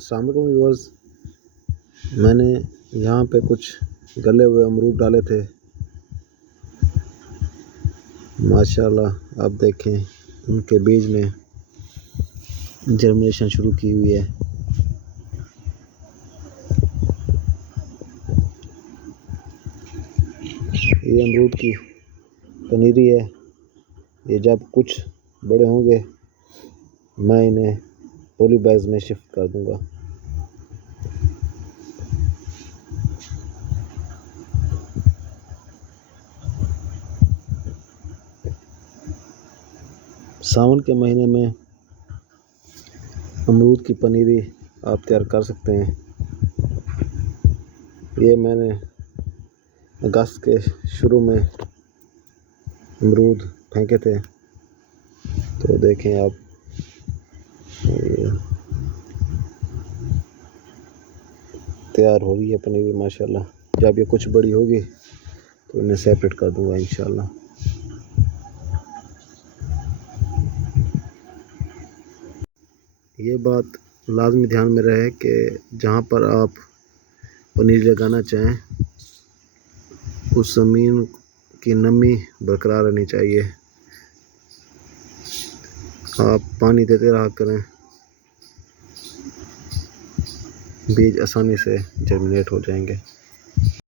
अस्सलाम वालेकुम व्यूअर्स, मैंने यहाँ पे कुछ गले हुए अमरूद डाले थे। माशाल्लाह आप देखें उनके बीज ने जर्मिनेशन शुरू की हुई है। ये अमरूद की पनीरी है। ये जब कुछ बड़े होंगे मैं इन्हें पॉली बैग्स में शिफ्ट कर दूंगा। सावन के महीने में अमरूद की पनीरी आप तैयार कर सकते हैं। ये मैंने अगस्त के शुरू में अमरूद फेंके थे, तो देखें आप तैयार हो रही है पनीरी माशाल्लाह। जब ये कुछ बड़ी होगी तो इन्हें सेपरेट कर दूंगा इंशाल्लाह। ये बात लाजमी ध्यान में रहे कि जहाँ पर आप पनीर लगाना चाहें उस ज़मीन की नमी बरकरार रहनी चाहिए। आप पानी देते रहा करें, बीज आसानी से जर्मिनेट हो जाएंगे।